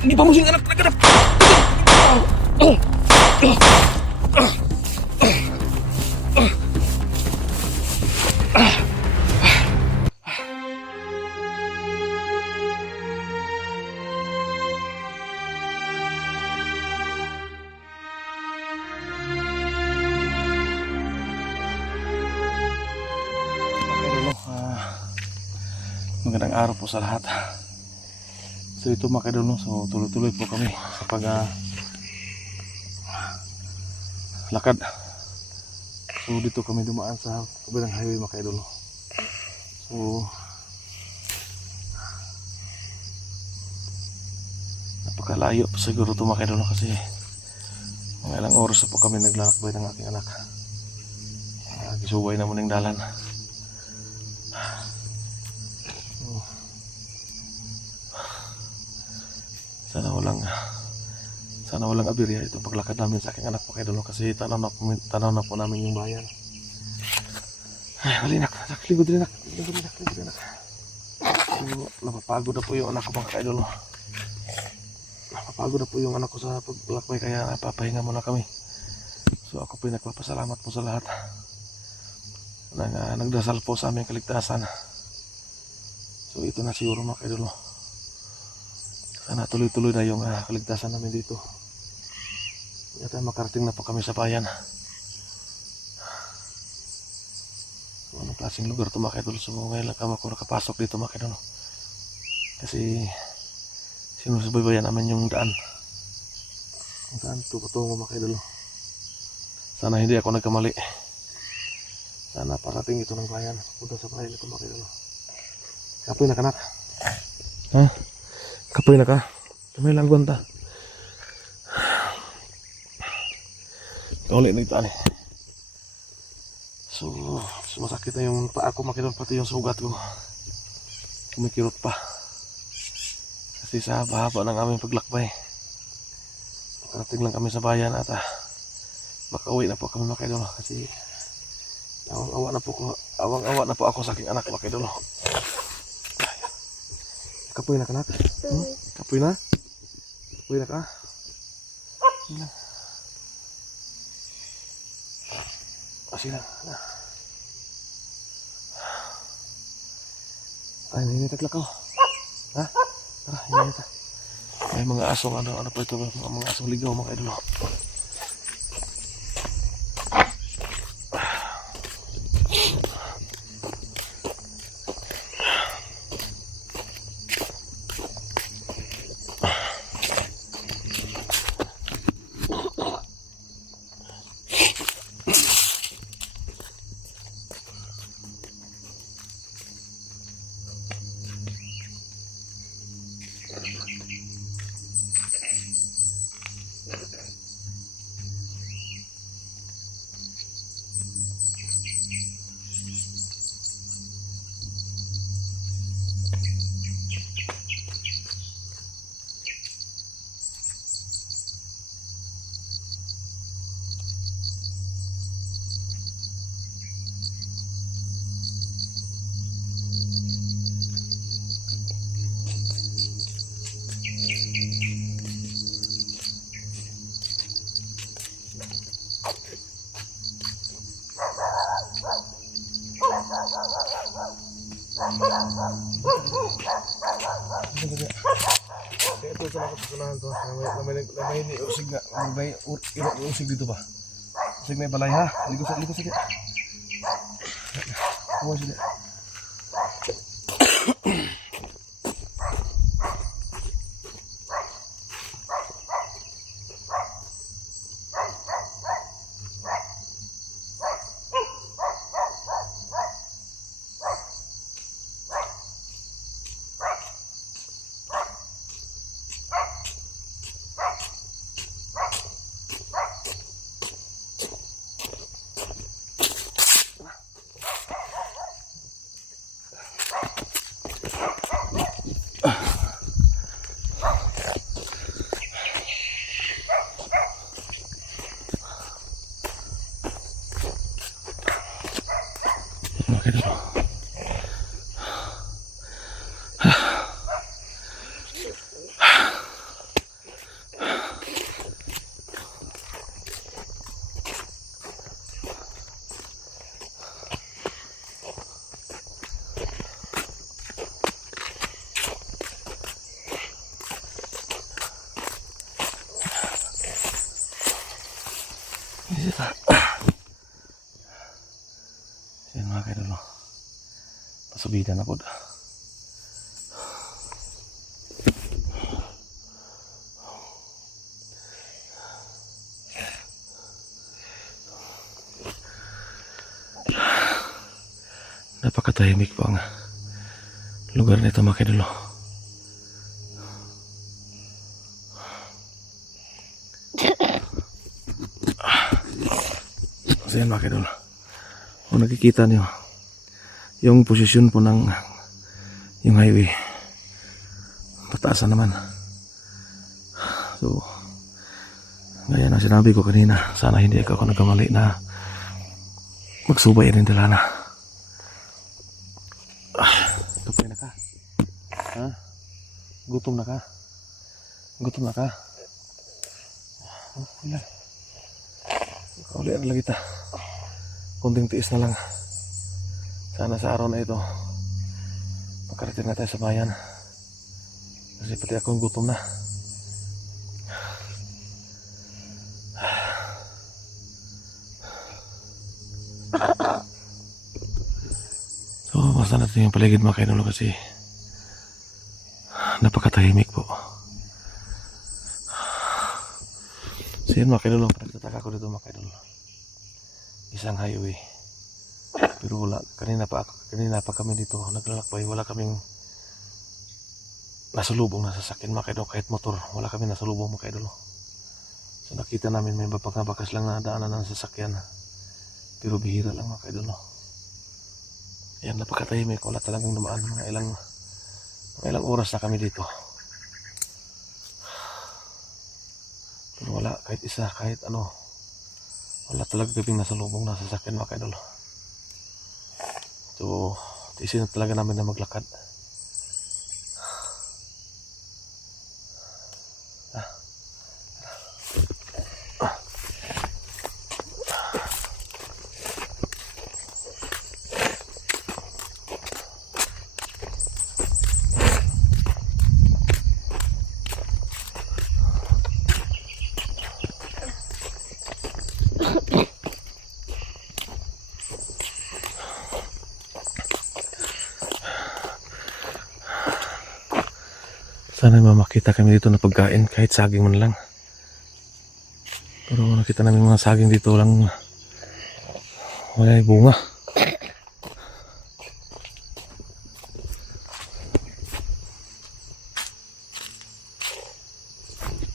Hindi pa musing anak naganap. Magandang araw po sa lahat. So ito mga kaidol, so tuloy-tuloy po kami sa lakad. So dito kami dumaan sa kabilang highway mga kaidol. So napakalayo po siguro ito mga kaidol kasi mga ilang oras na po kami naglalakbay ng aking anak. Gisubay na muning dalan. Sana walang abirya itong paglakad namin sa aking anak mga kaidol kasi tanaw na po namin yung bayan. Ay, malinak, ligod rin nak. So, napapagod na po yung anak ko mga kaidol. Napapagod na po yung anak ko sa paglakbay kaya napapahinga muna kami. So ako po nagpapasalamat po sa lahat na nagdasal po sa aming kaligtasan. So ito na siguro mga kaidol. Sana tuloy-tuloy na yung kaligtasan namin dito. Yata makarating na po kami sa bayan. So, anong klaseng lugar ito mga kaidol? So ngayon lang kami ako nakapasok dito mga kaidol. Kasi sinusubaybayan namin yung daan. Yung daan tutungo mga kaidol. Sana hindi ako nagkamali. Sana parating ito ng bayan. Punta sa bayan ito mga kaidol. Kapoy na kanak. Ha? Kapoy na ka. Kamay lang gwanta. Kaulit na ito ani. So masakit na yung paa ko makidol, pati yung sugat ko. Kumikirot pa. Kasi sa haba-haba ng aming paglakbay. Nakarating lang kami sa bayan at makauwi na po kami makidol. Kasi awang-awa na po ako sa aking anak makidol. Kapoy na kanak? Kapoy na? Kapoy na ka? Sige lang. Ay, hinitag lang ko. Ha? Tara, hinitag. May mga asong ano po ito, mga asong ligaw mga idol. Ito sa nakapasunahan to. May usig na. May usig dito ba? Usig na yung balay ha. Ligo sa kaya. Kuha siya. Subida na po. Napakatahimik po ang lugar nito mga kaidol. So yan mga kaidol, kung nakikita nyo yung posisyon po ng yung highway, pataasan naman. So gaya na sinabi ko kanina, sana hindi ako nagkamali na magsubay rin dala na. Tupay na ka? Ha? Gutom na ka? Gutom na ka? Wala. Kaulian lang kita. Kunting tiis na lang. Sana sa araw na ito makarating na tayo sa bayan. Kasi pati akong gutom na. So, basta natin yung paligid mga kaidol kasi napakatahimik po. So yun mga kaidol, nagtataka ko dito mga kaidol. Isang highway. Pero wala, kanina pa kami dito naglalakbay, wala kaming nasalubong na sasakyan mga kaidol, kahit motor, wala kami nasalubong mga kaidol. So nakita namin may bakas lang na daanan ng sasakyan. Pero bihira lang mga kaidol. Yan, napakatahimik, wala talagang dumaan. Mga ilang oras na kami dito. Pero wala, kahit isa, kahit ano, wala talaga gabing nasalubong na sasakyan mga kaidol. So, tiisin na talaga namin na maglakad. Sana makita kami dito na pagkain, kahit saging man lang. Pero nakita namin mga saging dito lang, wala yung bunga.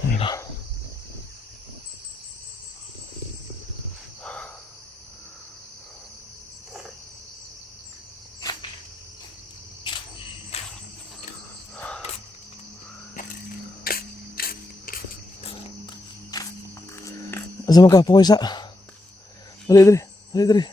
Ayun na. Asa man ka po isa? Dali dali, dali dali.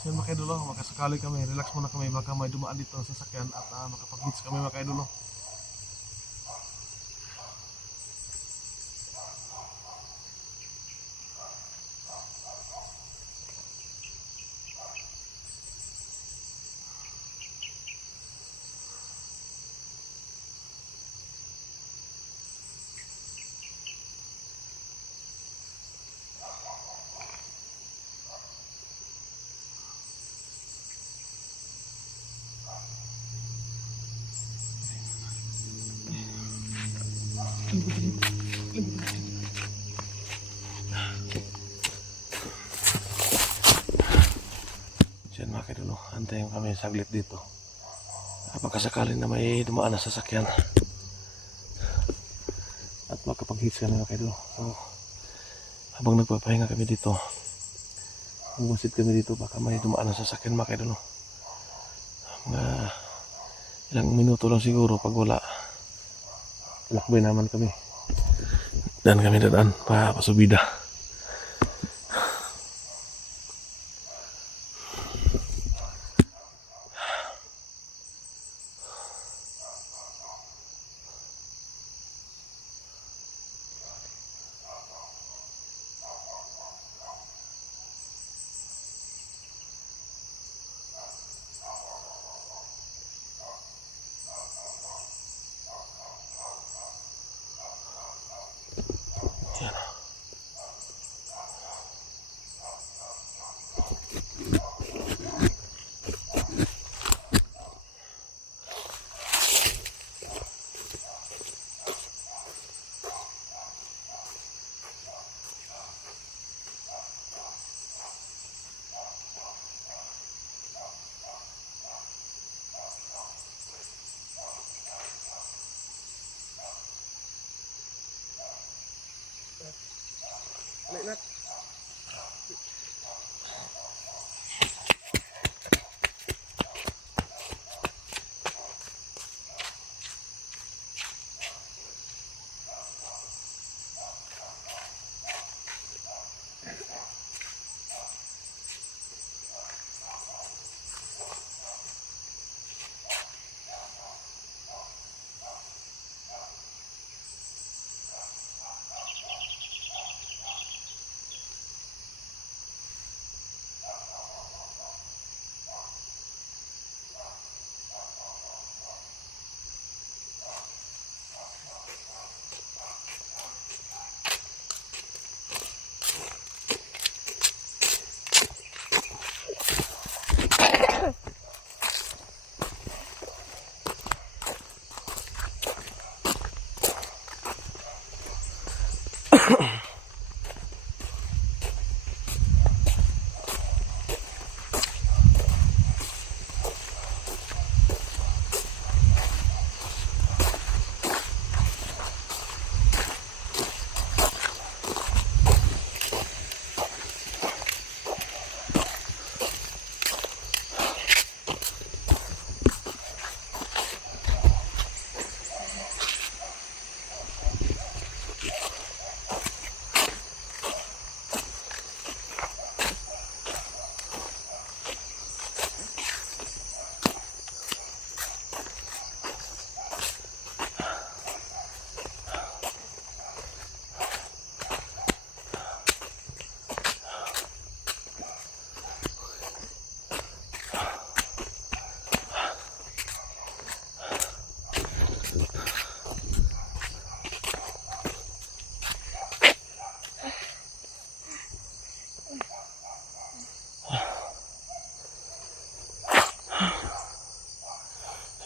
So yun mga kaidolo, makasakali kami, relax muna kami, baka may dumaan dito sa sasakyan at makapag-beach kami mga kaidolo. Diyan mga kaidolo, antayin kami saglit dito. Pagkasakaling na may dumaan na sasakyan at makapag-hits ka na mga kaidolo. So, habang nagpapahinga kami dito, bumasid kami dito, baka may dumaan na sasakyan mga kaidol. Mga ilang minuto lang siguro, pag wala lakbay naman kami, dan kami dadaan pa pasubida.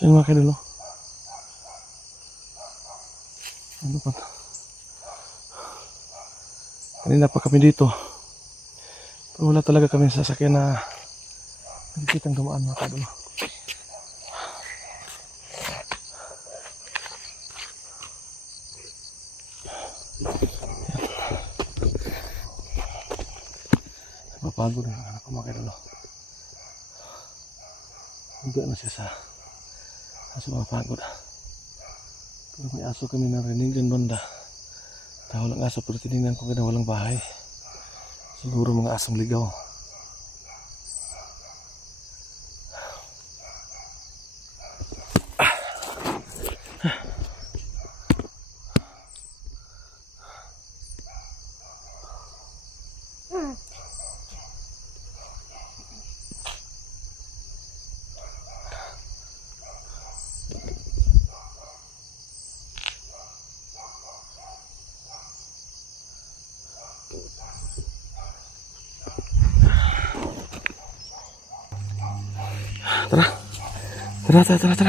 Yan mga kaidol, ano pa? Kanina pa kami dito, pero wala talaga kami sasakyan na nakikitang dumaan mga kaidol. Napapagod yung anak ko mga kaidol. Higa na siya sa mapagod. Pero may aso kami narinig din banda. Walang aso pero tinignan ko na walang bahay. Siguro mga asong ligaw.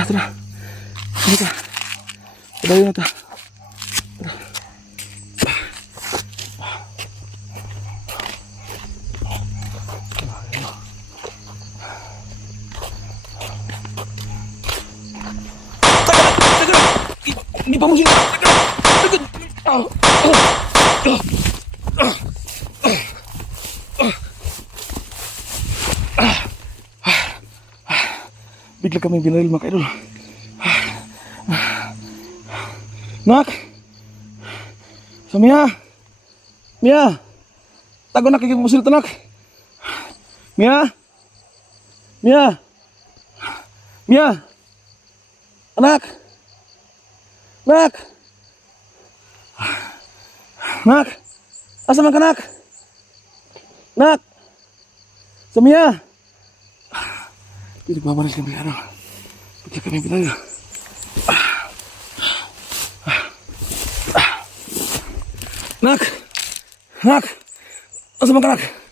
Tara. Ini ta. Udah yun ta. Hindi pa mo sila. Bigla kami binaril mga idol. Nak! So Mia! Mia! Tago na kikipusil to nak! Mia! Mia! Mia! Anak! Nak! Nak! Asa man ka nak? Nak! So Mia! Pinagbabaril kami ano. Bigla kami binaril. Nak! Nak! Asa man ka nak?